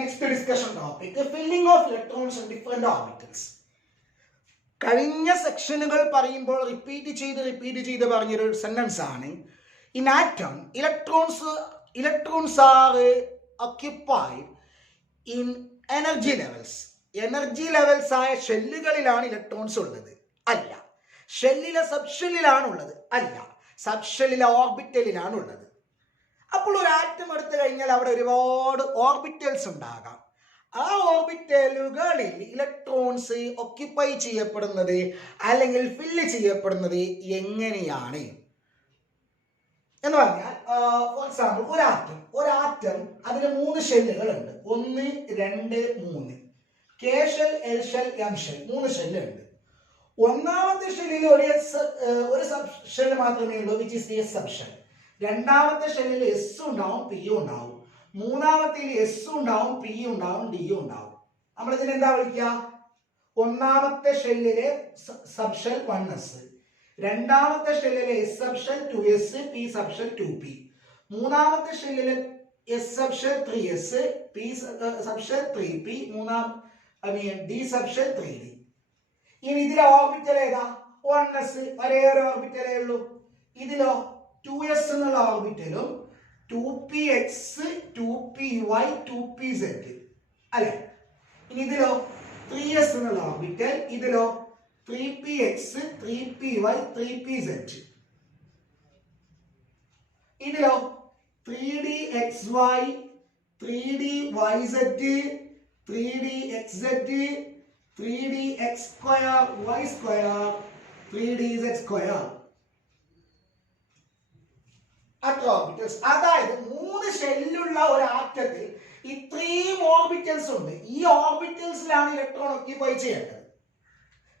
next discussion topic, the filling of electrons in different orbitals. കഴിഞ്ഞ സെക്ഷനുകൾ പറയുമ്പോൾ repeat ചെയ്ത് പറഞ്ഞൊരു സെന്റൻസ് ആണ്. In atom electrons are occupied in energy levels. Energy levels ആയ ഷെല്ലുകളിലാണ് electrons ഉള്ളത് അല്ല. ഷെല്ലിലെ സബ്ഷെല്ലിലാണ് ഉള്ളത് അല്ല. സബ്ഷെല്ലിലെ ഓർബിറ്റലിലാണ് ഉള്ളത്. അപ്പോൾ ഒരു ആറ്റം എടുത്തു കഴിഞ്ഞാൽ അവിടെ ഒരുപാട് ഓർബിറ്റൽസ് ഉണ്ടാകാം. ആ ഓർബിറ്റലുകളിൽ ഇലക്ട്രോൺസ് ഒക്യുപ്പൈ ചെയ്യപ്പെടുന്നത് അല്ലെങ്കിൽ ഫില്ല് ചെയ്യപ്പെടുന്നത് എങ്ങനെയാണ് എന്ന് പറഞ്ഞാൽ, ഫോർ എക്സാമ്പിൾ ഒരാറ്റം അതിന് 3 ഷെല്ലുകൾ ഉണ്ട്. 1, 2, 3. K shell, L shell, M shell, 3 ഷെല്ലുണ്ട്. ഒന്നാമത്തെ ഷെല്ലിൽ ഒരു സബ് ഷെൽ മാത്രമേ ഉള്ളൂ, which is A sub shell. രണ്ടാമത്തെ ഷെല്ലിൽ എസ് ഉണ്ടാവും, പി ഉണ്ടാവും. മൂന്നാമത്തേൽ എസ് ഉണ്ടാവും, പി ഉണ്ടാവും, ഡി ഉണ്ടാവും. നമ്മൾ ഇതിന് എന്താ വിളിക്കുക? ഒന്നാമത്തെ ഷെല്ലിലെ സബ് ഷെൽ 1s, രണ്ടാമത്തെ ഷെല്ലിലെ s sub shell 2s, p sub shell 2p. മൂന്നാമത്തെ ഷെല്ലിലെ s sub shell 3s, p sub shell 3p, d sub shell 3d. ഇനി ഇതിലെ ഓർബിറ്റൽ ഏതാ? 1s, ഒരേ ഒരു ഓർബിറ്റലേ ഉള്ളൂ. ഇതിലോ 2s എന്നുള്ള ഓർബിറ്റലും 2px, 2py, 2pz അല്ലെ. ഇനി ഇതിലോ 3s എന്നുള്ള ഓർബിറ്റൽ, ഇതിലോ 3px, 3py, 3pz. ഇതിലോ 3dxy, 3dyz, 3dxz, 3dx square, y square, 3dz square. Orbitals. അതായത് 3 ഷെല്ലുള്ള ഒരു ആറ്റത്തിൽ ഇത്രയും ഓർബിറ്റൽസ് ഉണ്ട്. ഈ ഓർബിറ്റൽസിലാണ് ഇലക്ട്രോൺ ഒക്യുപ്പൈ ചെയ്യേണ്ടത്.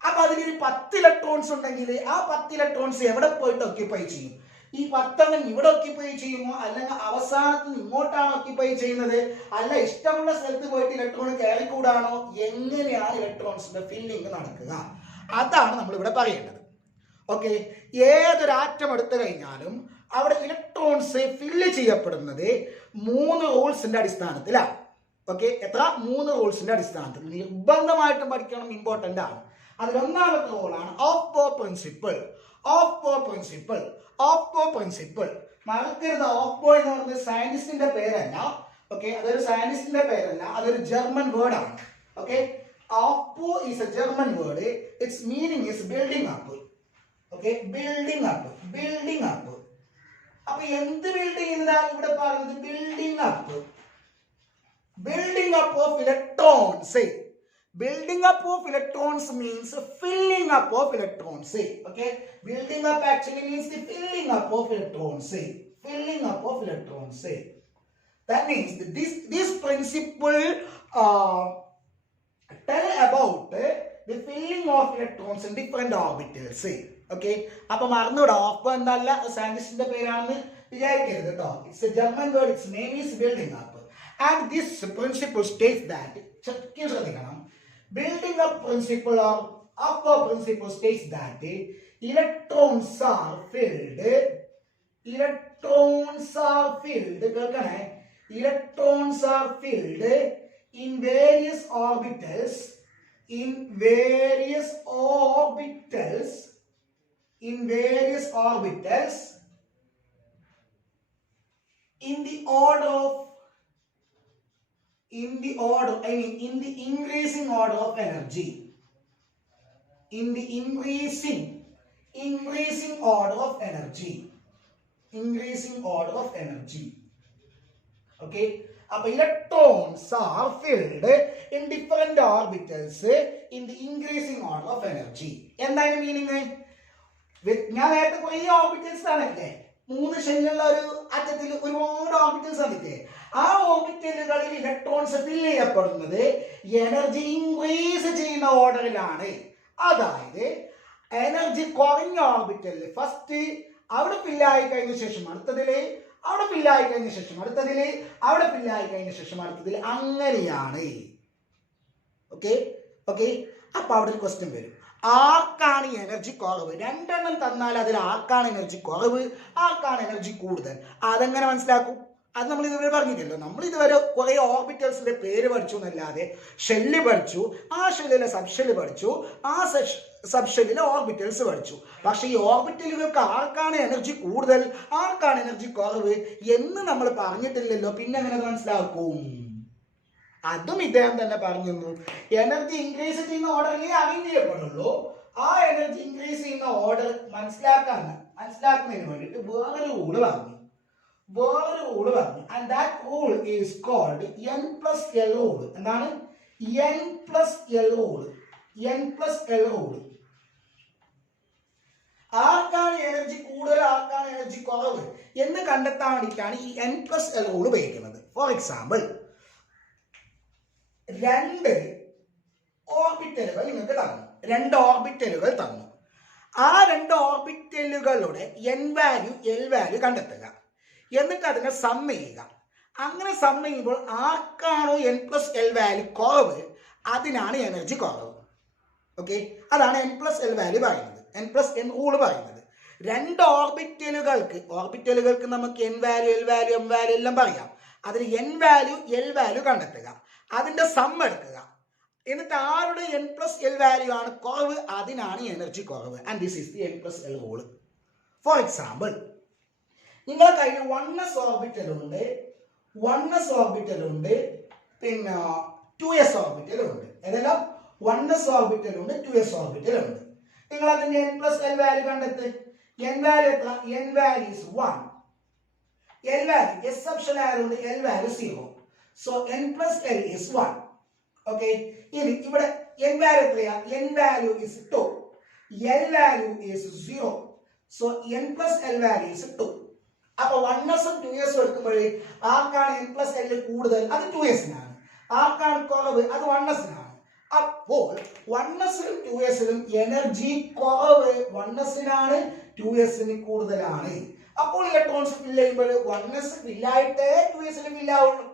അപ്പൊ അതിലൊരു 10 ഇലക്ട്രോൺസ് ഉണ്ടെങ്കിൽ ആ 10 ഇലക്ട്രോൺസ് എവിടെ പോയിട്ട് ഒക്യുപ്പൈ ചെയ്യും? ഈ 10 ഇവിടെ ഒക്യുപ്പൈ ചെയ്യുമോ, അല്ലെങ്കിൽ അവസാനത്ത് ഇങ്ങോട്ടാണ് ഒക്യുപ്പൈ ചെയ്യുന്നത്, അല്ല ഇഷ്ടമുള്ള സ്ഥലത്ത് പോയിട്ട് ഇലക്ട്രോൺ കയറിക്കൂടാണോ? എങ്ങനെയാണ് ഇലക്ട്രോൺസിന്റെ ഫില്ലിംഗ് നടക്കുക? അതാണ് നമ്മൾ ഇവിടെ പറയേണ്ടത്. ഓക്കെ, ഏതൊരു ആറ്റം എടുത്തു കഴിഞ്ഞാലും അവിടെ ഇലക്ട്രോൺസ് ഫില്ല് ചെയ്യപ്പെടുന്നത് 3 റൂൾസിന്റെ അടിസ്ഥാനത്തിലാണ്. ഓക്കെ, എത്ര? 3 റൂൾസിന്റെ അടിസ്ഥാനത്തിൽ നിർബന്ധമായിട്ടും പഠിക്കണം, ഇമ്പോർട്ടന്റ് ആണ്. അതിലൊന്നാമത്തെ റൂളാണ് ഓപ്പോ പ്രിൻസിപ്പിൾ. മറക്കരുത്, ഓപ്പോ എന്ന് പറയുന്നത് സയന്റിസ്റ്റിന്റെ പേരല്ല. ഓക്കെ, അതൊരു സയന്റിസ്റ്റിന്റെ പേരല്ല, അതൊരു ജർമ്മൻ വേർഡ് ആണ്. Okay, Oppo is A German word. It's meaning is building up. Okay, building up. അപ്പൊ എന്ത് ബിൽഡ് ചെയ്യുന്നതാണ് ഇവിടെ പറയുന്നത്? Building up of electrons. Building up of electrons means filling up of electrons. Okay, building up actually means the filling up of electrons. That means this principle tell about the filling of electrons in different orbitals. Okay, അപ്പൊ മറന്നുകൂടാ, Oppo എന്നല്ല സയന്റിസ്റ്റിന്റെ പേരാണെന്ന് വിചാരിക്കരുത് കേട്ടോ. It's A German word. It's name is building up. And this principle States that, ശ്രദ്ധിക്കണം, building up principle or upper principle states that electrons are filled in various orbitals in the increasing order of energy. Okay, electrons are filled in different orbitals in the increasing order of energy. എന്താണ് meaning? ഞാൻ നേരത്തെ കുറേ orbitals ആണല്ലേ, 3 ഷെല്ലുള്ള ഒരു ആറ്റത്തിൽ ഒരുപാട് orbitals ആണില്ലേ. ആ ഓർബിറ്റലുകളിൽ electrons fill ചെയ്യപ്പെടുന്നത് എനർജി ഇൻക്രീസ് ചെയ്യുന്ന ഓർഡറിലാണ്. അതായത് എനർജി കുറഞ്ഞ ഓർബിറ്റലിൽ ഫസ്റ്റ് അവിടെ ഫില്ലായി കഴിഞ്ഞ ശേഷം അടുത്തതില്, അവിടെ ഫില്ലായി കഴിഞ്ഞ ശേഷം അടുത്തതില്, അവിടെ ഫില്ലായി കഴിഞ്ഞ ശേഷം അടുത്തതില്, അങ്ങനെയാണ്. ഓക്കെ, അപ്പൊ അവിടെ ഒരു ക്വസ്റ്റ്യൻ വരും, ആർക്കാണ് എനർജി കുറവ്? 2 എണ്ണം തന്നാൽ അതിൽ ആർക്കാണ് എനർജി കുറവ്, ആർക്കാണ് എനർജി കൂടുതൽ? അതെങ്ങനെ മനസ്സിലാക്കും? അത് നമ്മൾ ഇതുവരെ പറഞ്ഞില്ലല്ലോ. നമ്മൾ ഇതുവരെ കുറെ ഓർബിറ്റൽസിന്റെ പേര് പഠിച്ചു എന്നല്ലാതെ ഷെല്ല് പഠിച്ചു, ആ ഷെല്ലിലെ സബ്ഷെല്ല് പഠിച്ചു, ആ സബ്ഷെല്ലിലെ ഓർബിറ്റൽസ് പഠിച്ചു. പക്ഷെ ഈ ഓർബിറ്റലുകൾക്ക് ആർക്കാണ് എനർജി കൂടുതൽ, ആർക്കാണ് എനർജി കുറവ് എന്ന് നമ്മൾ പറഞ്ഞിട്ടില്ലല്ലോ. പിന്നെ എങ്ങനെ മനസ്സിലാക്കും? അതും ഇദ്ദേഹം തന്നെ പറഞ്ഞു. എനർജി ഇൻക്രീസ് ചെയ്യുന്ന ഓർഡറിലേ അറേഞ്ച് ചെയ്യപ്പെടുള്ളൂ. ആ എനർജി ഇൻക്രീസ് ചെയ്യുന്ന ഓർഡർ മനസ്സിലാക്കുന്നതിന് വേണ്ടിയിട്ട് വേറൊരു റൂള് പറഞ്ഞു. And that rule is called N+L rule. എന്താണ്? N+L rule. ആർക്കാണ് എനർജി കൂടുതൽ, ആർക്കാണ് എനർജി കുറവ് എന്ന് കണ്ടെത്താൻ വേണ്ടിയിട്ടാണ് ഈ N+L റൂൾ ഉപയോഗിക്കുന്നത്. ഫോർ എക്സാമ്പിൾ, 2 ഓർബിറ്റലുകൾ നിങ്ങൾക്ക് തന്നു. 2 ഓർബിറ്റലുകൾ തന്നു. ആ 2 ഓർബിറ്റലുകളുടെ N വാല്യൂ L വാല്യൂ കണ്ടെത്തുക. എന്നിട്ട് അതിനെ സം ചെയ്യുക. അങ്ങനെ സം ചെയ്യുമ്പോൾ ആർക്കാണോ N+L വാല്യൂ കുറവ് അതിനാണ് എനർജി കുറവ്. ഓക്കെ, അതാണ് N+L വാല്യൂ പറയുന്നത്, N+N റൂൾ പറയുന്നത്. 2 ഓർബിറ്റലുകൾക്ക് നമുക്ക് N value L value M value എല്ലാം പറയാം. അതിന് N വാല്യൂ L വാല്യൂ കണ്ടെത്തുക, അതിന്റെ സം എടുക്കുക. എന്നിട്ട് ആരുടെ N+L വാല്യൂ ആണ് കുറവ് അതിനാണ് എനർജി കുറവ്. And this is the N+L rule. For example, നിങ്ങളുടെ കയ്യിൽ 1s ഓർബിറ്റലുണ്ട്, 1s ഓർബിറ്റലുണ്ട്, പിന്നെ 2s ഓർബിറ്റലുണ്ട്. ഏതെല്ലാം? 1s ഓർബിറ്റലുണ്ട്, 2s ഓർബിറ്റലുണ്ട്. നിങ്ങൾ അതിന്റെ N+L വാല്യൂ കണ്ടെത്ത്. N വാല്യൂ എത്ര? N value is 1. L value S subshell ആയതുകൊണ്ട് L value 0. So N+L is 1. Okay, ഇനി ഇവിടെ N വാല്യൂ എത്രയാ? N value is 2. L value is 0. So N+L value is 2. അപ്പൊ 1s ഉം 2s എടുക്കുമ്പോൾ ആർക്കാണ് N+L കൂടുതൽ? അത് 2s-നാണ്. ആർക്കാണ് കുറവ്? അത് 1s-നാണ്. അപ്പോൾ 1s-ലും 2s-ലും എനർജി കുറവ് 1s-നാണ്, 2s-ന് കൂടുതലാണ്. അപ്പോൾ ഇലക്ട്രോൺസ് ഫില്ല് ചെയ്യുമ്പോൾ 1s ഫില്ലായിട്ടേ 2s-ന് ഫില്ലാവുള്ളൂ.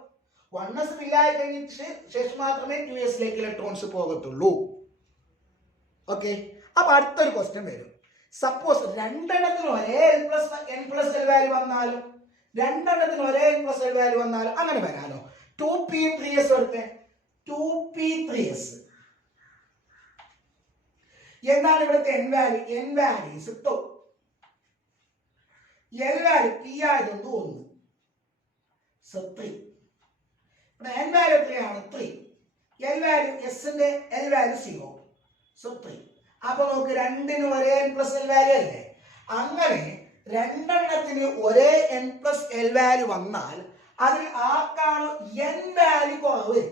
1s ഫില്ലായി കഴിഞ്ഞിട്ട് ശേഷം മാത്രമേ 2s-ലേക്ക് ഇലക്ട്രോൺസ് പോകത്തുള്ളൂ. ഓക്കെ, അപ്പൊ അടുത്തൊരു ക്വസ്റ്റ്യൻ വരും. സപ്പോസ് രണ്ടെണ്ണത്തിന് ഒരേ N+L വാല്യൂ വന്നാലും, അങ്ങനെ വരാലോ. 2p3s എടുത്തേ. 2p3s എന്താണ് ഇവിടുത്തെ N value? N value is 2. L value p ആയതുകൊണ്ട് 1. So 3. N വാല്യൂ എത്രയാണ്? 3. L വാല്യൂ S-ന്റെ L വാല്യൂ 0. So 3. അപ്പൊ നമുക്ക് രണ്ടിനും ഒരേ N+L വാല്യൂ അല്ലേ? അങ്ങനെ രണ്ടെണ്ണത്തിന് ഒരേ N+L വാല്യൂ വന്നാൽ അതിൽ ആർക്കാണോ N വാല്യൂ കുറവ്,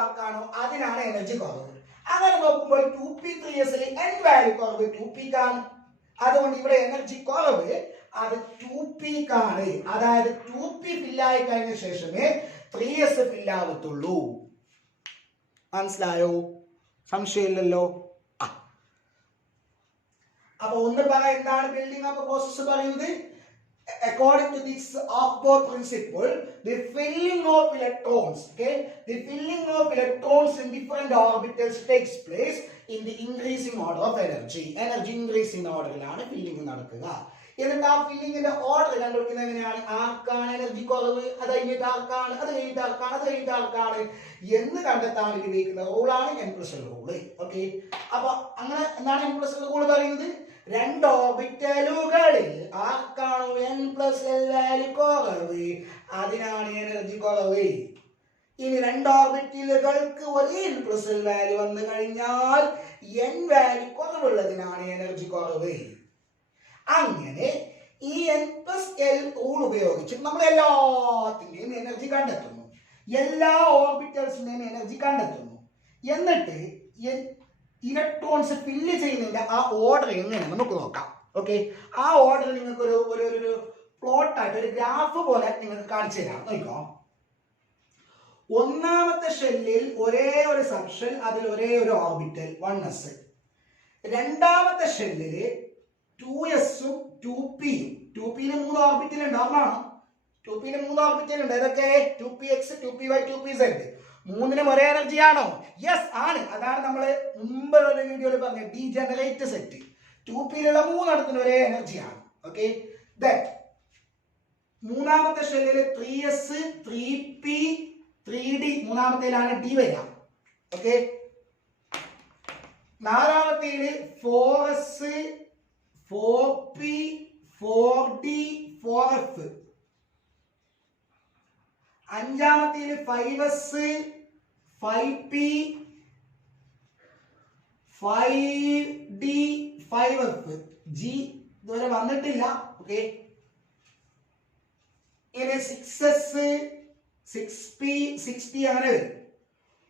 ആർക്കാണോ അതിനാണ് എനർജി കുറവ്. അങ്ങനെ നോക്കുമ്പോൾ 2p3s-ൽ N വാല്യൂ കുറവ് 2p-ക്കാണ്. അതുകൊണ്ട് ഇവിടെ എനർജി കുറവ് അത് 2p-ക്കാണ്. അതായത് 2p ഫില്ലായി കഴിഞ്ഞ ശേഷമേ 3s ഫില്ലാവത്തുള്ളൂ. മനസ്സിലായോ? സംശയമില്ലല്ലോ. അപ്പൊ ഒന്ന് പറ, എന്താണ് ബിൽഡിംഗ് അപ്പ് പ്രോസസ് പറയുന്നത്? According to this Aufbau principle, the filling of electrons, the filling of electrons in different orbitals takes place in the increasing order of energy. Energy increasing order-ലാണ് filling നടക്കുക. എന്നിട്ട് ആ ഫില്ലിങ്ങിന്റെ ഓർഡർ കണ്ടുപിടിക്കുന്നത് എങ്ങനെയാണ്? ആർക്കാണ് energy കുറവ്, അത് കഴിഞ്ഞിട്ട് ആർക്കാണ്, അത് കഴിഞ്ഞിട്ട് ആർക്കാണ് എന്ന് കണ്ടെത്താൻ വേണ്ടി ഉപയോഗിക്കുന്ന റൂളാണ് N+L റൂള്. ഓക്കെ, അപ്പൊ അങ്ങനെ എന്താണ് N+L റൂള് പറയുന്നത്? 2 ഓർബിറ്റലുകളിൽ ആർക്കാണോ N+L വാല്യൂ കുറവ് അതിനാണ് എനർജി കുറവ്. ഇനി 2 ഓർബിറ്റലുകൾക്ക് ഒരേ N+L വാല്യൂ വന്നു കഴിഞ്ഞാൽ N വാല്യൂ കുറവുള്ളതിനാണ് എനർജി കുറവ്. അങ്ങനെ ഈ N+L റൂൾ ഉപയോഗിച്ച് നമ്മൾ എല്ലാത്തിന്റെയും എനർജി കണ്ടെത്തുന്നു, എല്ലാ ഓർബിറ്റൽസിന്റെയും എനർജി കണ്ടെത്തുന്നു. എന്നിട്ട് ഇലക്ട്രോൺസ് ഫില്ല് ചെയ്യുന്നതിന്റെ ആ ഓർഡർ എങ്ങനെ നമുക്ക് നോക്കാം. ഓക്കെ, ആ ഓർഡർ നിങ്ങൾക്ക് ഒരു പ്ലോട്ടായിട്ട് ഒരു ഗ്രാഫ് പോലെ നിങ്ങൾക്ക് കാണിച്ചു തരാം. നോക്കോ, ഒന്നാമത്തെ ഷെല്ലിൽ ഒരേ ഒരു സബ്ഷെൽ, അതിൽ ഒരേ ഒരു ഓർബിറ്റൽ 1s. രണ്ടാമത്തെ ഷെല്ലില് 2s-ഉം 2p-യും. 2p-യിൽ 3 ഓർബിറ്റൽ ഉണ്ട്. ഓർമ്മയാണോ? 2p-യിൽ 3 ഓർബിറ്റൽ ഉണ്ട്. ഏതൊക്കെ? 2px, 2py, 2pz. മൂന്നിനും ഒരേ എനർജി ആണോ? യെസ് ആണ്. അതാണ് നമ്മൾ മുമ്പ് ഒരു വീഡിയോയിൽ പറഞ്ഞ ഡീജനറേറ്റ് സെറ്റ്. 2p-യിലുള്ള 3 ഒരേ എനർജിയാണ്. ഓക്കെ, മൂന്നാമത്തെ ഷെല്ലിൽ 3s 3p 3d, മൂന്നാമത്തേലാണ് d വരിക. ഓക്കെ, നാലാമത്തേല് 4s 4p 4d 4f, അഞ്ചാമത്തേല് 5s 5p 5d 5f, g ഇതുവരെ വന്നിട്ടില്ല. ഓക്കെ, ഇനി 6s 6p 6d അങ്ങനെ വരും,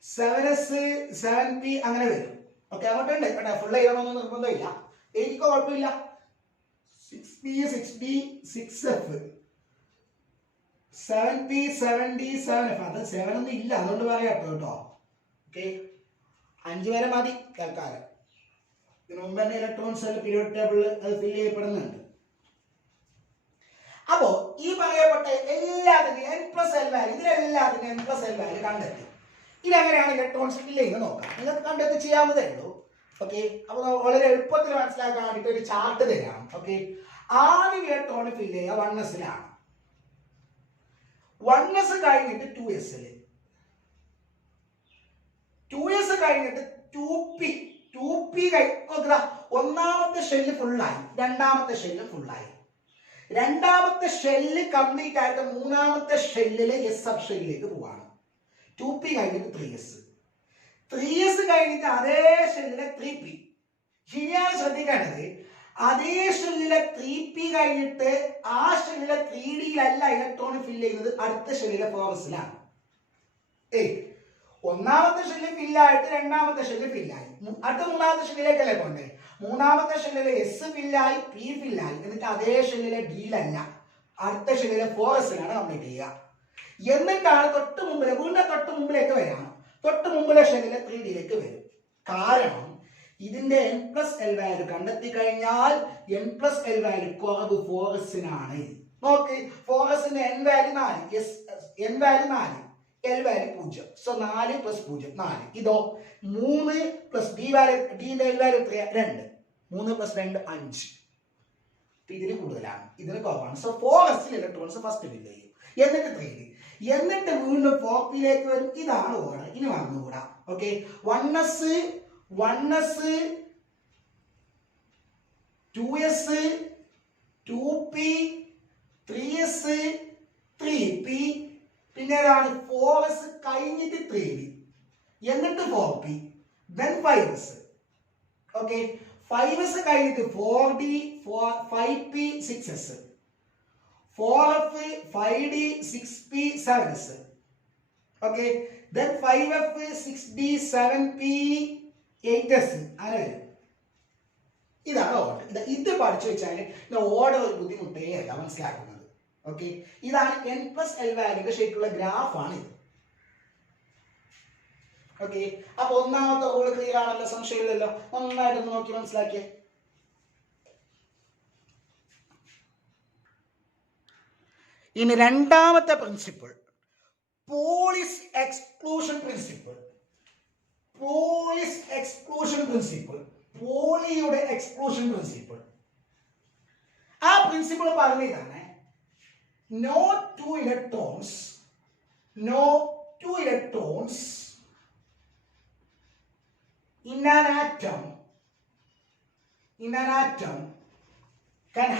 7s 7p അങ്ങനെ വരും. ഓക്കെ, അങ്ങോട്ടുണ്ട് കേട്ടോ, ഫുൾ എഴുതണമെന്ന് നിർബന്ധമില്ല, എനിക്ക് കുഴപ്പമില്ല. 6p 6d 6f 7p 7d 7f, അത് 7 ഒന്നും ഇല്ല, അതുകൊണ്ട് പറയാം കേട്ടോ. ഓക്കെ, 5 വരെ മതി തൽക്കാലം. ഇതിനു മുമ്പ് തന്നെ ഇലക്ട്രോൺസ് പീരിയോഡിക് ടേബിളിൽ അത് ഫില്ല് ചെയ്യപ്പെടുന്നുണ്ട്. അപ്പോ ഈ പറയപ്പെട്ട എല്ലാത്തിനും n+l വാല്യൂ, ഇതിലെല്ലാത്തിനും n+l വാല്യൂ കണ്ടെത്തി. ഇതെങ്ങനെയാണ് ഇലക്ട്രോൺസ് ഫില്ല് ചെയ്യുന്നത് നോക്കാം. നിങ്ങൾക്ക് കണ്ടെത്തി ചെയ്യാവുന്നതേ ഉള്ളൂ. ഓക്കെ, അപ്പൊ വളരെ എളുപ്പത്തിൽ മനസ്സിലാക്കാൻ വേണ്ടിയിട്ട് ഒരു ചാർട്ട് തരാം. ഓക്കെ, ആദ്യം ഇലക്ട്രോൺ ഫില്ല് ചെയ്യുക 1sലാണ്. 1s കഴിഞ്ഞിട്ട് 2sൽ, 2s കഴിഞ്ഞിട്ട് 2p നോക്കുക. ഒന്നാമത്തെ ഷെല്ല് ഫുള്ളായി, രണ്ടാമത്തെ ഷെല്ല് ഫുള്ളായി. രണ്ടാമത്തെ ഷെല്ല് കംപ്ലീറ്റ് ആയിട്ട് മൂന്നാമത്തെ ഷെല്ലില് എസ് സബ് ഷെല്ലിലേക്ക് പോവാണ്. 2p കഴിഞ്ഞിട്ട് 3s, 3s കഴിഞ്ഞിട്ട് അതേ ഷെല്ലിലെ 3p. ശരിയാണ് ശ്രദ്ധിക്കേണ്ടത്, അതേ ഷെല്ലിലെ 3p കഴിഞ്ഞിട്ട് ആ ഷെല്ലിലെ 3dയിലല്ല ഇലക്ട്രോൺ ഫില്ല് ചെയ്യുന്നത്, അടുത്ത ഷെല്ലിലെ 4sലാണ്. ഒന്നാമത്തെ ഷെല്ല് ഫില്ലായിട്ട് രണ്ടാമത്തെ ഷെല്ല് ഫില്ലായി, അടുത്ത മൂന്നാമത്തെ ഷെല്ലിലേക്കല്ലേ പോണ്ടേ. മൂന്നാമത്തെ ഷെല്ലിലെ എസ് ഫില്ലായി, പി ഫില്ലായി, എന്നിട്ട് അതേ ഷെല്ലിലെ ഡിയിലല്ല, അടുത്ത ഷെല്ലിലെ 4sലാണ് കംപ്ലീറ്റ് ചെയ്യുക. എന്നിട്ടാണ് തൊട്ട് മുമ്പിലെ, വീണ്ടും തൊട്ട് മുമ്പിലേക്ക് വരാം, തൊട്ട് മുമ്പിലെ ഷെല്ലിലെ 3dയിലേക്ക് വരും. കാരണം ഇതിന്റെ n+l വാല്യൂ കണ്ടെത്തി കഴിഞ്ഞാൽ n+l വാല്യൂ കുറവ് 4sനാണ്. നോക്ക്, 4sന്റെ n value 4, n value 4, l value 0. So 4 + 0 4. ഇതോ 3 + d വാല്യൂ, d-ന്റെ l വാല്യൂ 2, 3 + 2 5. ഇതിന് കൂടുതലാണ്, ഇതിന് കുറവാണ്. സോ 4sൽ ഇലക്ട്രോൺസ് ഫസ്റ്റ് ഫില്ല് ചെയ്യും, എന്നിട്ട് 3d, എന്നിട്ട് വീണ്ടും 4pയിലേക്ക് വരും. ഇതാണ് ഓർഡർ. ഇനി വന്നുകൂടാ. Okay, 1s 2s 2p 3s 3p, പിന്നെ ഏതാണ് 4s കഴിഞ്ഞിട്ട് 3d, എന്നിട്ട് 4p, then 5s. Okay, 5s കഴിഞ്ഞിട്ട് 4d 5p 6s, 4f 5d 6p 7s. Okay, then 5f 6d 7p 8s അങ്ങനെ വരും. ഇതാണ് ഓർഡർ. ഇത് പഠിച്ചു വെച്ചാൽ ഓർഡർ ഒരു ബുദ്ധിമുട്ടേ അല്ല മനസ്സിലാക്കുന്നത്. ഓക്കെ, ഇതാണ് n+l വാല്യൂന്റെ ശരിക്കുള്ള ഗ്രാഫാണ് ഇത്. ഓക്കെ, അപ്പൊ ഒന്നാമത്തെ റൂൾ ക്ലിയർ ആണല്ലോ, സംശയമില്ലല്ലോ. നന്നായിട്ടൊന്ന് നോക്കി മനസ്സിലാക്കിയേ. ഇനി രണ്ടാമത്തെ principle, Pauli's exclusion principle. Pauli's exclusion principle, പോളിയുടെ എക്സ്ക്ലൂഷൻ പ്രിൻസിപ്പിൾ. ആ പ്രിൻസിപ്പിൾ പറഞ്ഞതാണ്, no two electrons in an atom can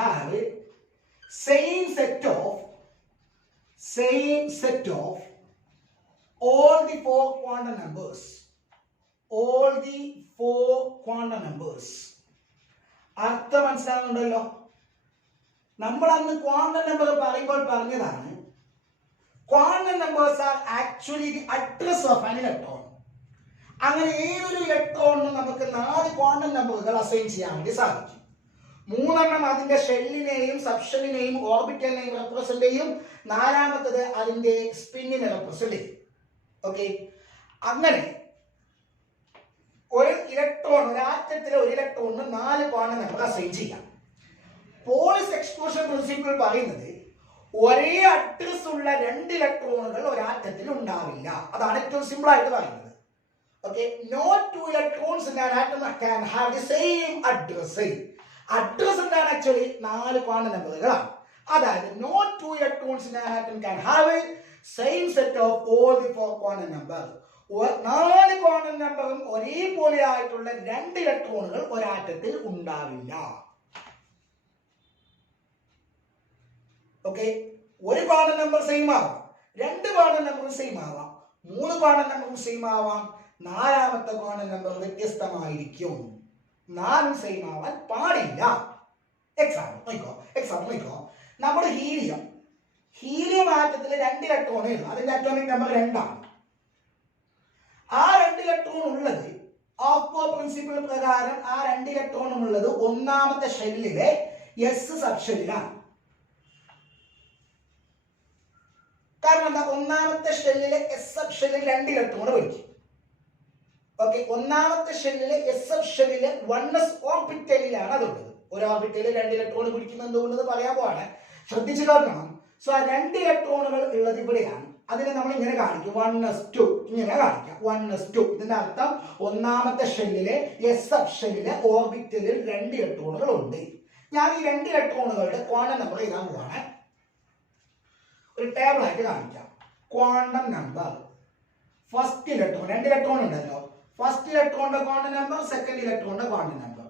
have same set of all the four quantum numbers. അർത്ഥം മനസ്സിലാകുന്നുണ്ടല്ലോ. നമ്മൾ അന്ന് ക്വാണ്ടം നമ്പർ പറയുമ്പോൾ പറഞ്ഞതാണ്, quantum numbers are actually the address of an electron. അങ്ങനെ ഏതൊരു ഇലക്ട്രോണിനും നമുക്ക് 4 ക്വാണ്ടം നമ്പറുകൾ അസൈൻ ചെയ്യാൻ വേണ്ടി സാധിക്കും. 3 അതിന്റെ ഷെല്ലിനെയും സബ്ഷെല്ലിനെയും ഓർബിറ്റലിനെയും റെപ്രസെന്റ് ചെയ്യും, 4 അതിന്റെ സ്പിന്നിനെ റെപ്രസെന്റ് ചെയ്യും. ഓക്കെ, അങ്ങനെ ഒരു ഇലക്ട്രോൺ, ഒരു ആറ്റത്തിലെ ഒരു ഇലക്ട്രോണിന് 4 ക്വാണ്ടം നമ്പർ അസൈൻ ചെയ്യാം. പോളിസ് എക്സ്ക്ലൂഷൻ പ്രിൻസിപ്പിൾ പറയുന്നത് ഒരേ അഡ്രസ് ഉള്ള 2 ഇലക്ട്രോണുകൾ ഒരു ആറ്റത്തിൽ ഉണ്ടാവില്ല. അതാണ് ഏറ്റവും സിമ്പിൾ ആയിട്ട് പറയുന്നത്. Okay, no two electrons in an atom can have the same address. Address എന്താണ് ആക്ച്വലി 4 ക്വാണ്ടം നമ്പറുകളാണ്. അതായത് no two electrons in an atom can have a same set of all the 4 quantum numbers. 4 quantum നമ്പറും ഒരേപോലെ ആയിട്ടുള്ള 2 ഇലക്ട്രോണുകൾ ഒരാറ്റത്തിൽ ഉണ്ടാവില്ല. Okay, ഒരു quantum number same ആവാം, 2 quantum നമ്പറും സെയിം ആവാം, 3 ക്വാണ്ടം നമ്പറും സെയിം ആവാം, 4ാമത്തെ ക്വാണ്ടം നമ്പർ വ്യത്യസ്തമായിരിക്കും. 4 സെയിം ആവാൻ പാടില്ല. എക്സാമ്പിൾ നോക്കോ, നമ്മുടെ ഹീലിയം ആറ്റത്തിൽ 2 ഇലക്ട്രോണേ ഉള്ളൂ. അതിന്റെ അറ്റോമിക് നമ്പർ 2 ആണ്. ആ 2 ഇലക്ട്രോൺ ഉള്ളത് ഓഫ് പ്രിൻസിപ്പിൾ പ്രകാരം ആ 2 ഇലക്ട്രോണും ഉള്ളത് 1ാമത്തെ ഷെല്ലിലെ എസ് സബ്ഷെല്ലിലാണ്. കാരണം എന്താ, 1ാമത്തെ ഷെല്ലിലെ എസ് സബ് ഷെല്ലിൽ 2 ഇലക്ട്രോൺ പിടിക്കും. ഓക്കെ, 1ാമത്തെ ഷെല്ലിലെ എസ് സബ് ഷെല്ലിലെ 1s ഓർബിറ്റലിലാണ് അതുള്ളത്. ഒരു ഓർബിറ്റലിൽ 2 ഇലക്ട്രോൺ പിടിക്കുന്നത് എന്തുകൊണ്ടെന്ന് പറയാൻ പോവാണ്, ശ്രദ്ധിച്ചു കേൾക്കണം. സോ ആ 2 ഇലക്ട്രോണുകൾ ഉള്ളത് ഇവിടെയാണ്. അതിനെ നമ്മൾ ഇങ്ങനെ കാണിക്കും, 1s2 ഇങ്ങനെ കാണിക്കാം, 1s2. ഇതിന്റെ അർത്ഥം 1ാമത്തെ ഷെല്ലിലെ എസ് സബ് ഷെല്ലിലെ ഓർബിറ്റലിൽ 2 ഇലക്ട്രോണുകൾ ഉണ്ട്. ഞാൻ ഈ 2 ഇലക്ട്രോണുകളുടെ ക്വാണ്ടം നമ്പർ എഴുതാൻ പോവാണ്. ഒരു ടേബിൾ ആയിട്ട് കാണിക്കാം. Quantum number, first electron, 2 electron ഉണ്ടല്ലോ, ഫസ്റ്റ് ഇലക്ട്രോണിന്റെ ക്വാണ്ടം നമ്പർ, സെക്കൻഡ് ഇലക്ട്രോണിന്റെ quantum number,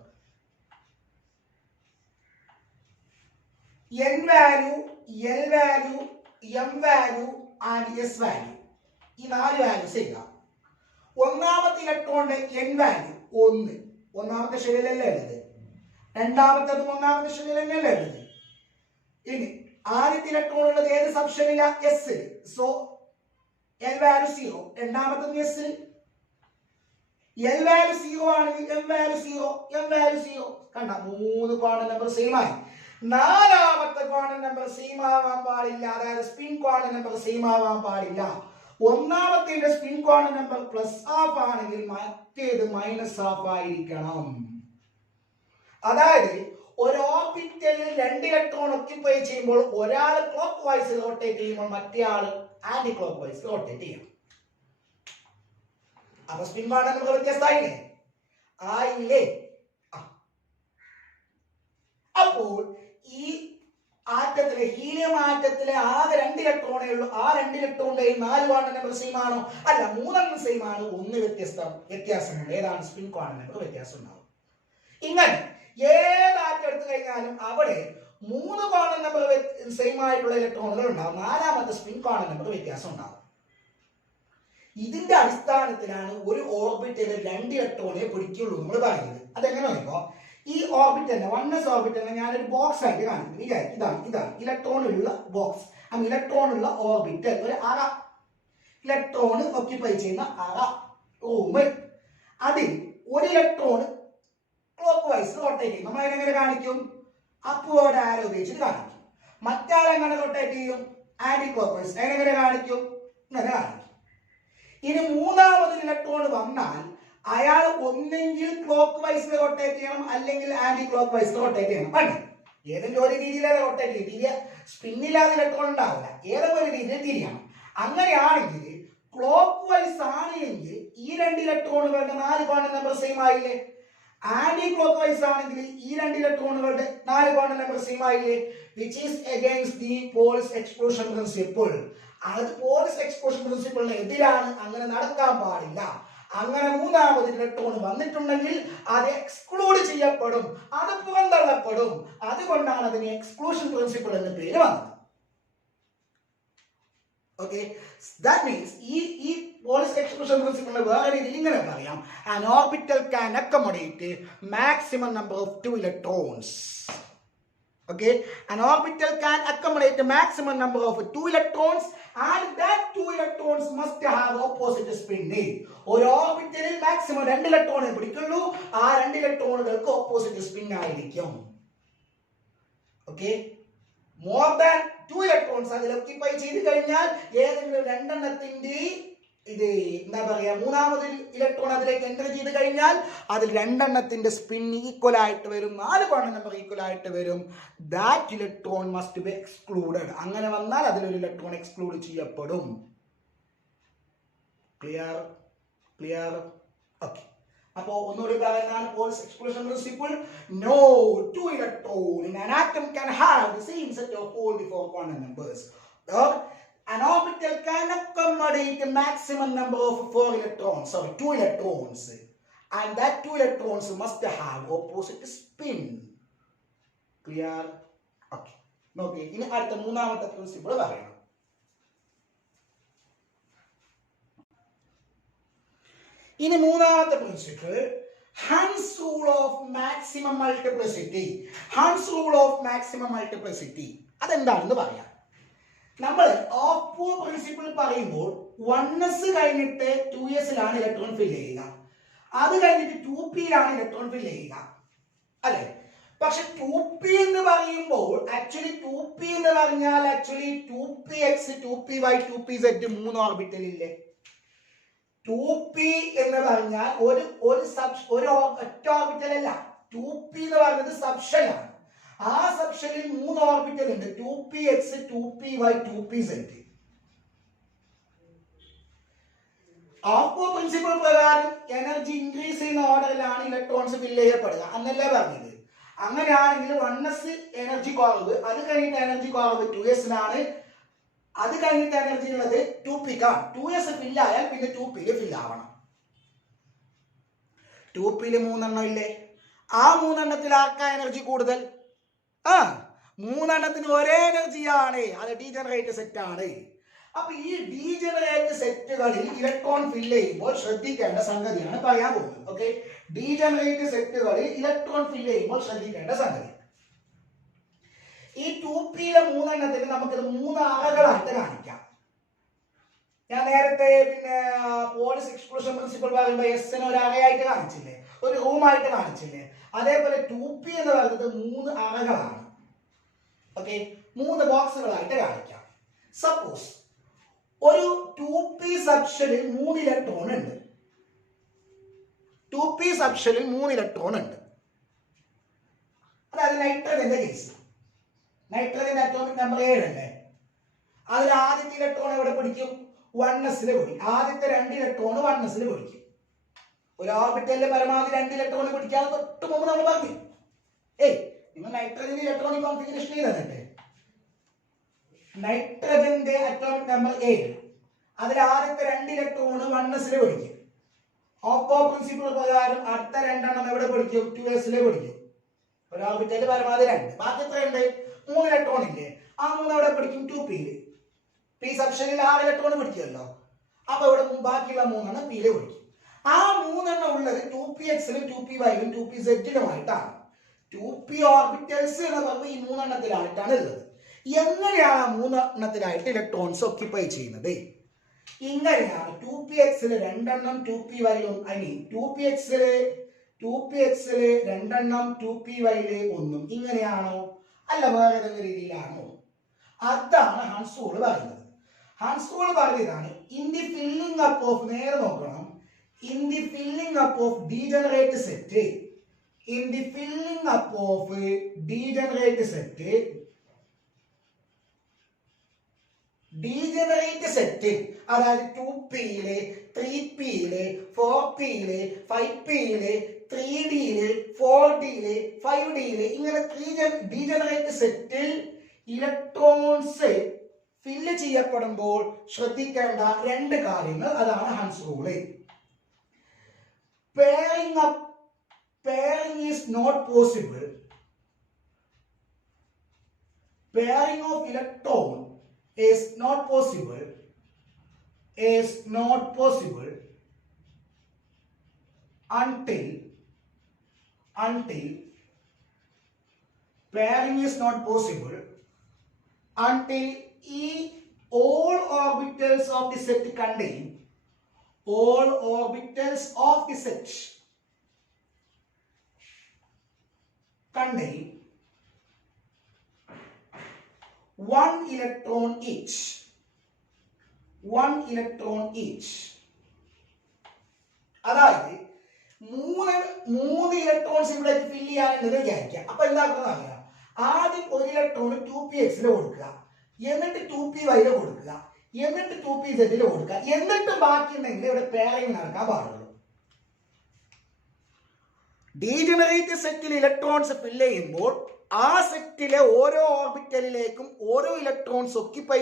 n value, l value, m value and s value. ഈ 4 വാല്യൂസ് എഴുതാം. 1ാമത്തെ ഇലക്ട്രോണിന്റെ n വാല്യൂ 1, 1ാമത്തെ ഷെല്ലിലല്ലേ ഉള്ളത്. 2ാമത്തേതും 1ാമത്തെ ഷെല്ലിൽ തന്നെയല്ലേ ഉള്ളത്. ഇനി ആദ്യത്തെ ഇലക്ട്രോൺ ഉള്ളത് ഏത് സബ് ഷെല്ലിലാ, s. സോ l വാല്യൂ 0, 2ാമത്തേതും s. l വാല്യൂ 0 ആണെങ്കിൽ m വാല്യൂ 0, m വാല്യൂ 0. കണ്ട, 3 ക്വാണ്ടം നമ്പർ സെയിം ആയി. 4ാമത്തെ ക്വാണ്ടം നമ്പർ സെയിം ആവാൻ പാടില്ല, അതായത് സ്പിൻ ക്വാണ്ടം നമ്പർ സെയിം ആവാൻ പാടില്ല. 1ാമത്തെ സ്പിൻ ക്വാണ്ടം നമ്പർ +12 ആണെങ്കിൽ മറ്റേത് -12 ആയിരിക്കണം. അതായത് ഒരു ഓർബിറ്റലിൽ 2 ഇലക്ട്രോൺ ഒക്യുപ്പൈ ചെയ്യുമ്പോൾ ഒരാൾ ക്ലോക്ക് വൈസ് റൊട്ടേറ്റ് ചെയ്യുമ്പോൾ മറ്റേ ആൾ ആന്റി ക്ലോക്ക് വൈസ് റൊട്ടേറ്റ് ചെയ്യണം. അപ്പൊ സ്പിൻ ക്വാണ്ടം നമ്പർ വ്യത്യസ്തമായില്ലേ, ആയില്ലേ? അപ്പോൾ ഈ ആറ്റത്തിലെ ഹീലിയം ആറ്റത്തിലെ ആകെ 2 ഇലക്ട്രോണേ ഉള്ളൂ. ആ 2 ഇലക്ട്രോണിന്റെയും 4 ക്വാണ്ടം നമ്പർ സെയിം ആണോ? അല്ല, 3 സെയിം ആണ്, 1 വ്യത്യാസമുണ്ട്. ഏതാണ്? സ്പിൻ ക്വാണ്ടം നമ്പർ വ്യത്യാസം ഉണ്ടാവും. ഇങ്ങനെ ഏത് ആറ്റം എടുത്തു കഴിഞ്ഞാലും അവിടെ 3 ക്വാണ്ടം നമ്പർ സെയിം ആയിട്ടുള്ള ഇലക്ട്രോണുകൾ ഉണ്ടാവും, 4ാമത്തെ സ്പിൻ ക്വാണ്ടം നമ്പർ വ്യത്യാസം ഉണ്ടാവും. ഇതിന്റെ അടിസ്ഥാനത്തിലാണ് ഒരു ഓർബിറ്റലിൽ 2 ഇലക്ട്രോണെ പിടിക്കുള്ളൂ നമ്മൾ പറയുന്നത്. അതെങ്ങനെ നോക്കോ, ഈ ഓർബിറ്റലിനെ 1s ഓർബിറ്റലിനെ ഞാനൊരു ബോക്സ് ആയിട്ട് കാണിക്കുന്നു. ഇതാണ് ഇലക്ട്രോൺ ഉള്ള ബോക്സ്. ആ ഇലക്ട്രോൺ ഉള്ള ഓർബിറ്റൽ ഒരു അറ, ഇലക്ട്രോൺ ഒക്യുപ്പൈ ചെയ്യുന്ന അറ, റൂം. അതിൽ ഒരു ഇലക്ട്രോൺ ക്ലോക്ക് വൈസ് റൊട്ടേറ്റ് ചെയ്യും. നമ്മൾ അതിനെങ്ങനെ കാണിക്കും? അപ്വേർഡ് ആരോ ഉപയോഗിച്ചിട്ട് കാണിക്കും. മറ്റാളെങ്ങനെ റൊട്ടേറ്റ് ചെയ്യും? Anticlockwise. അതിനെങ്ങനെ കാണിക്കും? ഇങ്ങനെ കാണിക്കും. ഇനി 3ാമത് ഇലക്ട്രോൺ വന്നാൽ അയാൾ ഒന്നെങ്കിൽ ക്ലോക്ക് വൈസ് റൊട്ടേറ്റ് ചെയ്യണം, അല്ലെങ്കിൽ ആന്റി ക്ലോക്ക് വൈസ് റൊട്ടേറ്റ് ചെയ്യണം. അല്ലേ? ഏതെങ്കിലും ഒരു രീതിയിലാണ് റൊട്ടേറ്റ് ചെയ്യുക. സ്പിന്നില്ലാതെ ഇലക്ട്രോൺ ഉണ്ടാവില്ല, ഏതെങ്കിലും ഒരു രീതിയിൽ തിരിയണം. അങ്ങനെയാണെങ്കിൽ ക്ലോക്ക് വൈസ് ആണെങ്കിൽ ഈ 2 ഇലക്ട്രോണുകളുടെ 4 ക്വാണ്ടം നമ്പർ സെയിം ആയില്ലേ? ആന്റി ക്ലോക്ക് വൈസ് ആണെങ്കിൽ ഈ 2 ഇലക്ട്രോണുകളുടെ 4 ക്വാണ്ടം നമ്പർ സെയിം ആയില്ലേ? Which is against the Paul's exclusion principle. അത് പോൾസ് എക്സ്ക്ലൂഷൻ പ്രിൻസിപ്പിളിന് എതിരാണ്, അങ്ങനെ നടക്കാൻ പാടില്ല. അങ്ങനെ 3ാമത് ഇലക്ട്രോൺ വന്നിട്ടുണ്ടെങ്കിൽ അത് എക്സ്ക്ലൂഡ് ചെയ്യപ്പെടും, അത് പുറന്തള്ളപ്പെടും. അതുകൊണ്ടാണ് അതിന് എക്സ്ക്ലൂഷൻ പ്രിൻസിപ്പിൾ എന്ന പേര് വന്നത്. ഓക്കെ, ദാറ്റ് മീൻസ് ഈ പോളിസ് എക്സ്ക്ലൂഷൻ പ്രിൻസിപ്പിളിനെ വേറെ രീതിയിൽ ഇങ്ങനെ പറയാം: an orbital can accommodate maximum number of 2 electrons. Okay, an orbital can accommodate a maximum number of 2 electrons, and that 2 electrons must have opposite spin. ഒരു ഓർബിറ്റലിൽ maximum 2 ഇലക്ട്രോണെ പിടിക്കുള്ളൂ, ആ 2 ഇലക്ട്രോണുകൾക്ക് opposite spin ആയിരിക്കും. Okay, more than 2 electrons അതിൽ occupy ചെയ്ത് കഴിഞ്ഞാൽ ഏതെങ്കിലും 2 എണ്ണത്തിന്റെ ഇത് എന്താ പറയാ, 3ാമത് ഇലക്ട്രോൺ അതിലേക്ക് എൻ്റർ ചെയ്ത് കഴിഞ്ഞാൽ അതിൽ 2 എണ്ണത്തിന്റെ സ്പിൻ ഈക്വൽ ആയിട്ട് വരും, 4 ക്വാണ്ടം നമ്പർ ഈക്വൽ ആയിട്ട് വരും. That electron must be excluded. അങ്ങനെ വന്നാൽ അതിലൊരു ഇലക്ട്രോൺ എക്സ്ക്ലൂഡ് ചെയ്യപ്പെടും. ക്ലിയർ? ഓക്കെ, അപ്പോൾ ഒന്നുകൂടി പറയുന്നതാണ് Pauli's exclusion principle. No two electron in an atom can have the same set of all the four quantum numbers. Or an orbital can accommodate the maximum number of two electrons, and that two electrons must have opposite spin. Clear? Okay. നോക്കി ഇനി അടുത്ത മൂന്നാമത്തെ principle പറയണം. ഇനി മൂന്നാമത്തെ principle Hund's rule of maximum multiplicity. Hund's rule of maximum multiplicity അതെന്താണെന്ന് പറയാം. നമ്മൾ ഓപ്പോ പ്രിൻസിപ്പിൾ പറയുമ്പോൾ 1s കഴിഞ്ഞിട്ട് 2sലാണ് ഇലക്ട്രോൺ ഫിൽ ചെയ്യുക, അത് കഴിഞ്ഞിട്ട് 2pയിലാണ് ഇലക്ട്രോൺ ഫിൽ ചെയ്യുക അല്ലെ. പക്ഷെ 2p എന്ന് പറയുമ്പോൾ ആക്ച്വലി 2p എന്ന് പറഞ്ഞാൽ actually 2px 2py 2pz 3 orbital ഇല്ലേ. 2p എന്ന് പറഞ്ഞാൽ ഒരു ഒറ്റ ഓർബിറ്റൽ അല്ല. 2p എന്ന് പറയുന്നത് സബ്ഷെൽ ആണ്. ആ സബ്ഷെല്ലിൽ 3 ഓർബിറ്റൽ ഉണ്ട്, 2px 2py 2pz. Oppo principle പ്രകാരം എനർജി ഇൻക്രീസ് ചെയ്യുന്ന ഓർഡറിലാണ് ഇലക്ട്രോൺസ് ഫിൽ ചെയ്യപ്പെടുക എന്നല്ലേ പറഞ്ഞത്. അങ്ങനെയാണെങ്കിൽ 1s എനർജി കുറവ്, അത് കഴിഞ്ഞിട്ട് എനർജി കുറവ് 2sനാണ്, അത് കഴിഞ്ഞിട്ട് എനർജി ഉള്ളത് 2pക്കാണ്. 2s ഫില്ലായാൽ പിന്നെ 2pയിൽ ഫിൽ ആവണം. 2pയിൽ 3 എണ്ണം ഇല്ലേ, ആ 3 എണ്ണത്തിൽ ആർക്കാ എനർജി കൂടുതൽ? 3 എണ്ണത്തിന് ഒരേ എനർജിയാണ്, അത് ഡീജനറേറ്റ് സെറ്റ് ആണ്. അപ്പൊ ഈ ഡീജനറേറ്റ് സെറ്റുകളിൽ ഇലക്ട്രോൺ ഫില്ല് ചെയ്യുമ്പോൾ ശ്രദ്ധിക്കേണ്ട സംഗതിയാണ് പറയാൻ പോകുന്നത്. ഓക്കെ, ഡീജനറേറ്റ് സെറ്റുകളിൽ ഇലക്ട്രോൺ ഫില്ല് ചെയ്യുമ്പോൾ ശ്രദ്ധിക്കേണ്ട സംഗതി. ഈ 2pയിലെ 3 എണ്ണത്തിന് നമുക്കിത് 3 അറകളായിട്ട് കാണിക്കാം. ഞാൻ നേരത്തെ പിന്നെ പോളിസ് എക്സ്ക്ലൂഷൻ പ്രിൻസിപ്പിൾ പറയുമ്പോൾ എസ്സിനെ ഒരു അറയായിട്ട് കാണിച്ചില്ലേ, ഒരു റൂമായിട്ട് കാണിച്ചില്ലേ. അതേപോലെ 2p എന്ന് പറയുന്നത് 3 അറകളാണ്. ഓക്കെ, 3 ബോക്സുകളായിട്ട് കാണിക്കാം. സപ്പോസ് ഒരു 2p സബ്ഷെല്ലിൽ 3 ഇലക്ട്രോൺ ഉണ്ട്. 2p സബ്ഷെല്ലിൽ 3 ഇലക്ട്രോൺ ഉണ്ട്. അതായത് നൈട്രജന്റെ കേസ്. നൈട്രജന്റെ അറ്റോമിക് നമ്പർ 7 അല്ലേ. അതിൽ ആദ്യത്തെ ഇലക്ട്രോൺ എവിടെ പിടിക്കും? 1sൽ പിടിക്കും. ആദ്യത്തെ 2 ഇലക്ട്രോൺ 1sൽ പിടിക്കും. ഒരു ഓർബിറ്റലിലെ പരമാവധി 2 ഇലക്ട്രോൺ പിടിക്കാതെ തൊട്ട് മുമ്പ് നമ്മൾ പറഞ്ഞു, നിങ്ങൾ നൈട്രജന്റെ ഇലക്ട്രോണിക് കോൺഫിഗറേഷൻ ചെയ്തിട്ട് നൈട്രജന്റെ അറ്റോമിക് നമ്പർ 7, അതിൽ ആദ്യത്തെ 2 ഇലക്ട്രോൺ 1sൽ പിടിക്കും. ഓപ്പോ പ്രിൻസിപ്പിൾ പ്രകാരം അടുത്ത 2 എണ്ണം എവിടെ പിടിക്കും? 2sൽ പിടിക്കും. ഒരു ഓർബിറ്റലിൽ പരമാവധി 2, ബാക്കി എത്രയുണ്ട്? 3 ഇലക്ട്രോൺ ഇല്ലേ, ആ 3 എവിടെ പിടിക്കും? 2pയിൽ. പി സബ്ഷനിൽ 6 ഇലക്ട്രോൺ പിടിക്കുമല്ലോ, അപ്പൊ ഇവിടെ ബാക്കിയുള്ള 3 എണ്ണം പിയിൽ പിടിക്കും. ആ 3 എണ്ണം ഉള്ളത് 2pxലും 2pyലും 2pzലുമായിട്ടാണ്. 2p ഓർബിറ്റൽസ് എന്ന് പറയുമ്പോൾ ഈ 3 എണ്ണത്തിലായിട്ടാണ് ഉള്ളത്. എങ്ങനെയാണ് ആ 3 എണ്ണത്തിലായിട്ട് ഇലക്ട്രോൺസ് ഒക്യുപ്പൈ ചെയ്യുന്നത്? ഇങ്ങനെയാണ്. 2pxല് 2 എണ്ണം 2pyലും, ഐ മീൻ 2pxല് 2 എണ്ണം 2pyല് 1. ഇങ്ങനെയാണോ അല്ല വേറെ ഏതെങ്കിലും രീതിയിലാണോ? അതാണ് ഹൺസ് റൂൾ പറയുന്നത്. ഹൺസ് റൂൾ പറയുന്നതാണ് in the filling up of, നേരെ നോക്കണം, in the filling up of degenerate set, in the filling up of degenerate set, degenerate set അതായത് 2pയില് 3pയില് 4pയില് 5pയില് 3dയില് 4dയില് 5dയില് ഇങ്ങനെ ഡീജനറേറ്റ് സെറ്റിൽ ഇലക്ട്രോൺസ് ഫില്ല് ചെയ്യപ്പെടുമ്പോൾ ശ്രദ്ധിക്കേണ്ട 2 കാര്യങ്ങൾ, അതാണ് Hund's rule. Pairing is not possible. Pairing of electron is not possible until pairing is not possible until all orbitals of the set contain one electron each. അതായത് 3 electrons ഇവിടെ ഫിൽ ചെയ്യാനുണ്ടെന്ന് വിചാരിക്കുക. അപ്പൊ എന്താക്കുന്നത് അറിയാം, ആദ്യം 1 ഇലക്ട്രോൺ 2pxല് കൊടുക്കുക, എന്നിട്ട് 2pyല് കൊടുക്കുക, എന്നിട്ട് 2pzല് കൊടുക്കുക, എന്നിട്ട് ബാക്കി ഉണ്ടെങ്കിൽ ഇവിടെ പെയറിംഗ് നടക്കാൻ പാടുള്ളൂ. ഡീജനറേറ്റ് സെറ്റിൽ ഇലക്ട്രോൺസ് ഫില്ല് ചെയ്യുമ്പോൾ ആ സെറ്റിലെ ഓരോ ഓർബിറ്റലിലേക്കും ഓരോ ഇലക്ട്രോൺസ് ഒക്യുപ്പൈ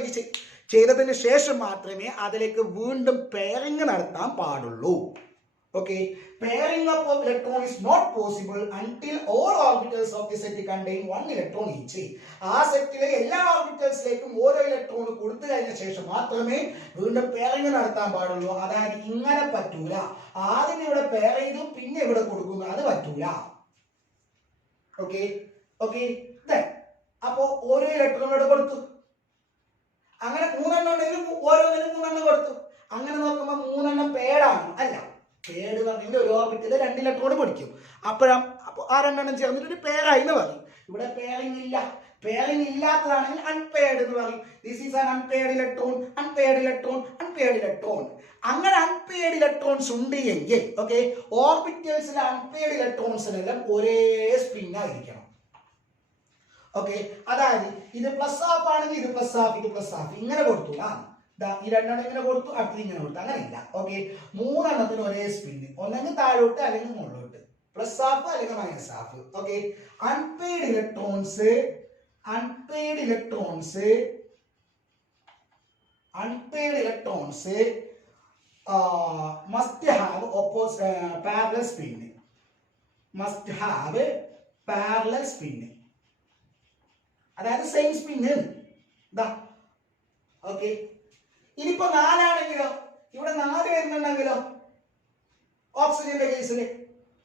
ചെയ്തതിന് ശേഷം മാത്രമേ അതിലേക്ക് വീണ്ടും പെയറിംഗ് നടത്താൻ പാടുള്ളൂ. Okay, pairing up of electron is not possible until all orbitals of the set contain one electron each. ആ സെറ്റിലെ എല്ലാ ഓർബിറ്റൽസിലേക്കും ഓരോ ഇലക്ട്രോൺ കൊടുത്തു കഴിഞ്ഞ ശേഷം മാത്രമേ വീണ്ടും പെയറിംഗ് നടത്താൻ പാടുള്ളൂ. അതായത് ഇങ്ങനെ പറ്റൂല, ആദ്യം ഇവിടെ പെയർ ചെയ്തു പിന്നെ ഇവിടെ കൊടുക്കുന്നു, അത് പറ്റൂല. ഓക്കെ ഓക്കെ, അപ്പോ ഓരോ ഇലക്ട്രോൺ ഇവിടെ കൊടുത്തു. അങ്ങനെ 3 എണ്ണം ഉണ്ടെങ്കിൽ ഓരോന്നിനും 3 എണ്ണം കൊടുത്തു. അങ്ങനെ നോക്കുമ്പോൾ 3 എണ്ണം പേടാണ്. അല്ല, പേട് പറഞ്ഞെങ്കിൽ ഒരു ഓർബിറ്റിൽ 2 ഇലക്ട്രോൺ പഠിക്കും. അപ്പോൾ ആ 2 എണ്ണം ചേർന്നിട്ട് ഒരു പേരായി എന്ന് പറയും. ഇവിടെ പെയറിംഗ് ഇല്ല. പെയറിംഗ് ഇല്ലാത്തതാണെങ്കിൽ അൺപെയർഡ് എന്ന് പറയും. This is an unpaired electron, unpaired electron, unpaired electron. അങ്ങനെ അൺപെയർഡ് ഇലക്ട്രോൺസ് ഉണ്ട് എങ്കിൽ ഓക്കെ, ഓർബിറ്റൽസിലെ അൺപെയർഡ് ഇലക്ട്രോൺസിനെല്ലാം ഒരേ സ്പിൻ ആയിരിക്കണം. ഓക്കെ, അതായത് ഇത് പ്ലസ് ഹാഫ് ആണെങ്കിൽ ഇത് പ്ലസ് ഹാഫ്, ഇത് പ്ലസ് ഹാഫ്, ഇങ്ങനെ കൊടുത്തു. ഈ 2 എണ്ണം ഇങ്ങനെ കൊടുത്തു, അടുത്ത് ഇങ്ങനെ കൊടുത്തു, അങ്ങനെ ഇല്ല. ഓക്കെ, 3 എണ്ണത്തിന് ഒരേ സ്പിന്ന്, ഒന്നെങ്കിൽ താഴോട്ട് അല്ലെങ്കിൽ മുകളിലോട്ട്, പ്ലസ് ഹാഫ് അല്ലെങ്കിൽ minus half. Okay, unpaired electrons must have parallel spin. അതായത് സെയിം സ്പിന്ന്. ഓക്കെ, ഇനിയിപ്പോ 4 ആണെങ്കിലോ, ഇവിടെ 4 വരുന്നുണ്ടെങ്കിലോ, ഓക്സിജന്റെ കേസിൽ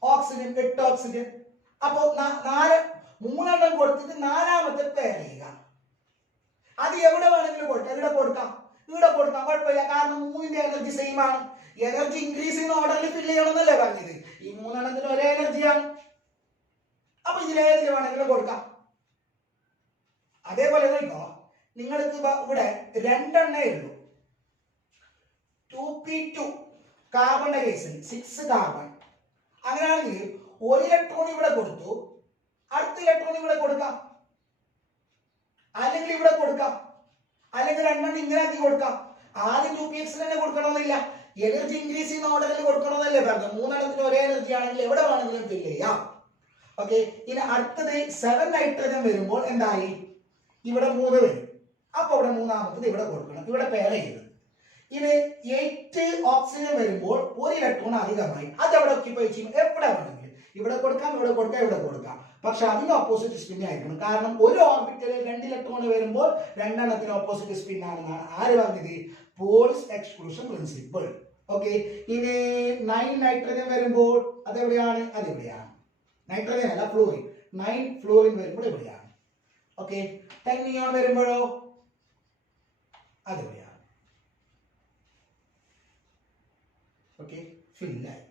ഓക്സിജൻ 8 ഓക്സിജൻ. അപ്പോ 3 എണ്ണം കൊടുത്തിട്ട് 4ാമത്തെ പെയർ ചെയ്യുക. അത് എവിടെ വേണമെങ്കിലും കൊടുക്കാം, ഇവിടെ കൊടുക്കാം, കുഴപ്പമില്ല. കാരണം 3ന്റെ എനർജി സെയിം ആണ്. എനർജി ഇൻക്രീസ് ചെയ്യുന്ന ഓർഡറിൽ ഫില്ല് ചെയ്യണമെന്നല്ലേ പറഞ്ഞത്. ഈ 3 എണ്ണത്തിന് ഒരേ എനർജിയാണ്. അപ്പൊ ഇതിലേതിൽ വേണമെങ്കിലും കൊടുക്കാം. അതേപോലെ നിങ്ങൾക്ക് ഇവിടെ 2 എണ്ണേ ഉള്ളൂ. 2p2 കാർബണിന്റെ കേസിൽ 6 കാർബൺ. അങ്ങനെയാണെങ്കിൽ ഒരു ഇലക്ട്രോൺ ഇവിടെ കൊടുത്തു, അടുത്ത ഇലക്ട്രോൺ ഇവിടെ കൊടുക്കാം, അല്ലെങ്കിൽ ഇവിടെ കൊടുക്കാം, അല്ലെങ്കിൽ 2 എണ്ണം ഇങ്ങനെ ആക്കി കൊടുക്കാം. ആദ്യം 2px തന്നെ കൊടുക്കണമെന്നില്ല, എനർജി ഇൻക്രീസ് ചെയ്യുന്ന ഓർഡറിൽ കൊടുക്കണമെന്നല്ലേ പറഞ്ഞു. 3 എണ്ണത്തിന് ഒരേ എനർജി ആണെങ്കിൽ എവിടെ വേണമെങ്കിലും ഫില്ല് ചെയ്യാം. ഓക്കെ, ഇനി അടുത്തത് 7 നൈട്രജൻ വരുമ്പോൾ എന്തായി, ഇവിടെ 3 വരും. അപ്പൊ ഇവിടെ 3ാമത്തത് ഇവിടെ കൊടുക്കണം, ഇവിടെ പെയർ ചെയ്ത്. ഇനി 8 ഓക്സിജൻ വരുമ്പോൾ ഒരു ഇലക്ട്രോൺ അധികമായി, അത് എവിടെ ഒക്യുപ്പൈ ചെയ്യും, എവിടെ വേണമെങ്കിലും ഇവിടെ കൊടുക്കാം, ഇവിടെ കൊടുക്കാം, ഇവിടെ കൊടുക്കാം. പക്ഷെ അതിന് ഓപ്പോസിറ്റ് സ്പിൻ ആയിരിക്കണം. കാരണം ഒരു ഓർബിറ്റലിൽ 2 ഇലക്ട്രോൺ വരുമ്പോൾ 2 എണ്ണത്തിന് ഓപ്പോസിറ്റ് സ്പിൻ ആണെന്നാണ് ആര് പറഞ്ഞത്, പോൾസ് എക്സ്ക്ലൂഷൻ പ്രിൻസിപ്പിൾ. ഓക്കെ, ഇനി 9 നൈട്രജൻ വരുമ്പോൾ അതെവിടെയാണ്, അതെവിടെയാണ്, നൈട്രജൻ അല്ല ഫ്ലൂറിൻ. 9 ഫ്ലൂറിൻ വരുമ്പോൾ എവിടെയാണ്. ഓക്കെ, 10 നിയോൺ വരുമ്പോഴോ അതെവിടെയാണ്. ഓക്കെ, ഫില്ലായി.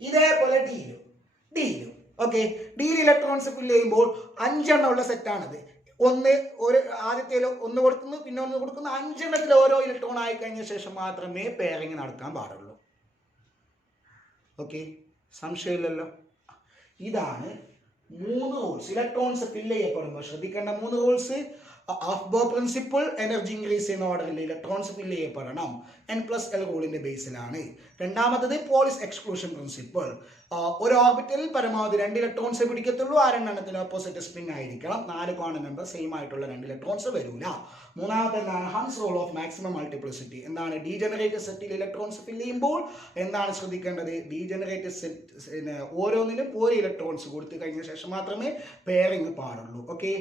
ഇതേപോലെ ഡിയിലും ഓക്കെ, ഡിയിൽ ഇലക്ട്രോൺസ് ഫില്ല് ചെയ്യുമ്പോൾ 5 എണ്ണം ഉള്ള സെറ്റാണത്. ആദ്യത്തേൽ 1 കൊടുക്കുന്നു, പിന്നെ 1 കൊടുക്കുന്നു, 5 എണ്ണത്തിൽ ഓരോ ഇലക്ട്രോൺ ആയി കഴിഞ്ഞ ശേഷം മാത്രമേ പെയറിംഗ് നടക്കാൻ പാടുള്ളൂ. ഓക്കെ, സംശയമില്ലല്ലോ. ഇതാണ് 3 റൂൾസ്. ഇലക്ട്രോൺസ് ഫില്ല് ചെയ്യപ്പെടുമ്പോൾ ശ്രദ്ധിക്കേണ്ട 3 റൂൾസ്. അഫ്ബോ പ്രിൻസിപ്പിൾ, എനർജി ഇൻക്രീസ് ചെയ്യുന്ന ഓർഡറിൽ ഇലക്ട്രോൺസ് ഫില്ല് ചെയ്യപ്പെടണം, N+L റൂളിന്റെ ബേസിലാണ്. രണ്ടാമത്തത് പോളിസ് എക്സ്ക്ലൂഷൻ പ്രിൻസിപ്പിൾ. ഒരു ഓർബിറ്റലിൽ പരമാവധി 2 ഇലക്ട്രോൺസ് പിടിക്കത്തുള്ളൂ, ആ 2 എണ്ണത്തിന് ഓപ്പോസിറ്റ് സ്പിൻ ആയിരിക്കണം. 4 ക്വാണ്ടം നമ്പർ സെയിം ആയിട്ടുള്ള 2 ഇലക്ട്രോൺസ് വരൂല. മൂന്നാമത്തെ എന്താണ്, Hund's rule of maximum multiplicity. എന്താണ്, ഡീജനറേറ്റഡ് സെറ്റിൽ ഇലക്ട്രോൺസ് ഫില്ല് ചെയ്യുമ്പോൾ എന്താണ് ശ്രദ്ധിക്കേണ്ടത്, ഡീജനറേറ്റഡ് സെറ്റ് ഓരോന്നിനും 1 ഇലക്ട്രോൺസ് കൊടുത്തു കഴിഞ്ഞ ശേഷം മാത്രമേ പെയറിംഗ് പാടുള്ളൂ. ഓക്കെ.